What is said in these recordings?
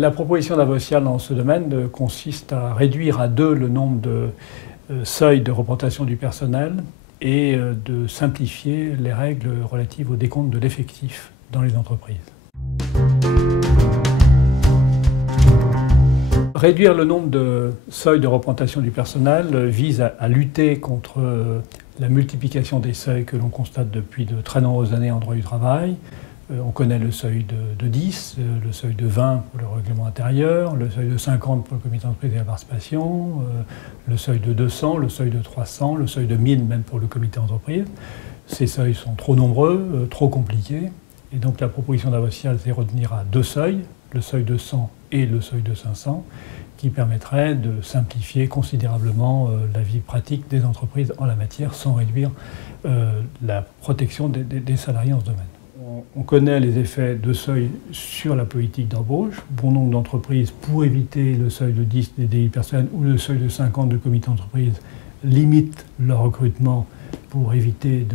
La proposition d'Avocial dans ce domaine consiste à réduire à 2 le nombre de seuils de représentation du personnel et de simplifier les règles relatives au décompte de l'effectif dans les entreprises. Réduire le nombre de seuils de représentation du personnel vise à lutter contre la multiplication des seuils que l'on constate depuis de très nombreuses années en droit du travail. On connaît le seuil de 10, le seuil de 20 pour le règlement intérieur, le seuil de 50 pour le comité d'entreprise et la participation, le seuil de 200, le seuil de 300, le seuil de 1000 même pour le comité d'entreprise. Ces seuils sont trop nombreux, trop compliqués. Et donc la proposition d'Avocial, c'est retenir à 2 seuils, le seuil de 100 et le seuil de 500, qui permettrait de simplifier considérablement la vie pratique des entreprises en la matière sans réduire la protection des salariés en ce domaine. On connaît les effets de seuil sur la politique d'embauche. Bon nombre d'entreprises, pour éviter le seuil de 10 des DI personnels ou le seuil de 50 de comité d'entreprise, limitent leur recrutement pour éviter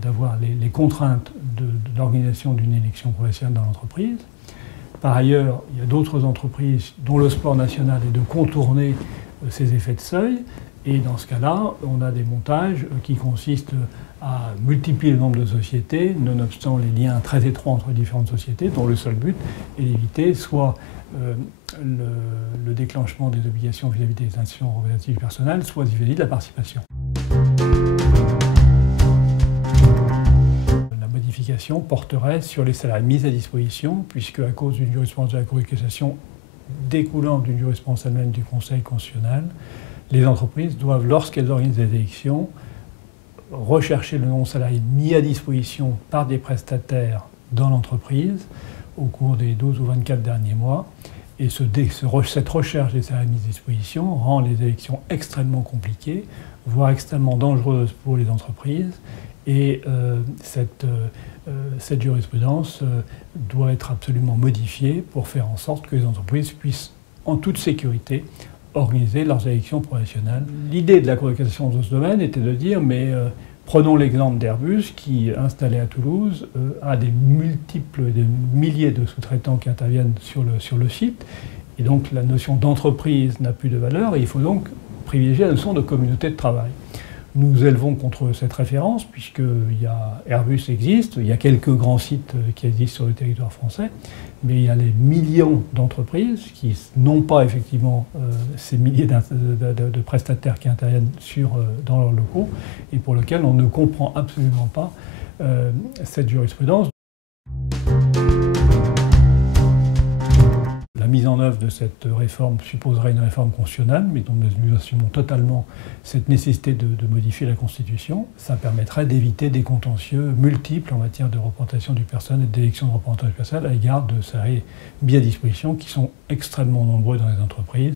d'avoir les contraintes de l'organisation d'une élection professionnelle dans l'entreprise. Par ailleurs, il y a d'autres entreprises dont le sport national est de contourner ces effets de seuil. Et dans ce cas-là, on a des montages qui consistent à multiplier le nombre de sociétés, nonobstant les liens très étroits entre différentes sociétés, dont le seul but est d'éviter soit le déclenchement des obligations vis-à-vis des institutions représentatives personnelles, soit vis-à-vis de la participation. La modification porterait sur les salariés mis à disposition, puisque à cause d'une jurisprudence de la Cour de cassation découlant d'une jurisprudence elle-même du Conseil constitutionnel, les entreprises doivent, lorsqu'elles organisent des élections, rechercher le nombre de salariés mis à disposition par des prestataires dans l'entreprise au cours des 12 ou 24 derniers mois. Et cette recherche des salariés mis à disposition rend les élections extrêmement compliquées, voire extrêmement dangereuses pour les entreprises. Et cette jurisprudence doit être absolument modifiée pour faire en sorte que les entreprises puissent, en toute sécurité, organiser leurs élections professionnelles. L'idée de la Cour de cassation dans ce domaine était de dire, mais prenons l'exemple d'Airbus qui, installé à Toulouse, a des milliers de sous-traitants qui interviennent sur le site. Et donc la notion d'entreprise n'a plus de valeur et il faut donc privilégier la notion de communauté de travail. Nous élevons contre cette référence puisque Airbus existe, il y a quelques grands sites qui existent sur le territoire français, mais il y a les millions d'entreprises qui n'ont pas effectivement ces milliers de prestataires qui interviennent dans leurs locaux et pour lesquels on ne comprend absolument pas cette jurisprudence. La mise en œuvre de cette réforme supposerait une réforme constitutionnelle, mais dont nous assumons totalement cette nécessité de modifier la Constitution. Ça permettrait d'éviter des contentieux multiples en matière de représentation du personnel et d'élection de représentation du personnel à l'égard de salariés mis à disposition qui sont extrêmement nombreux dans les entreprises.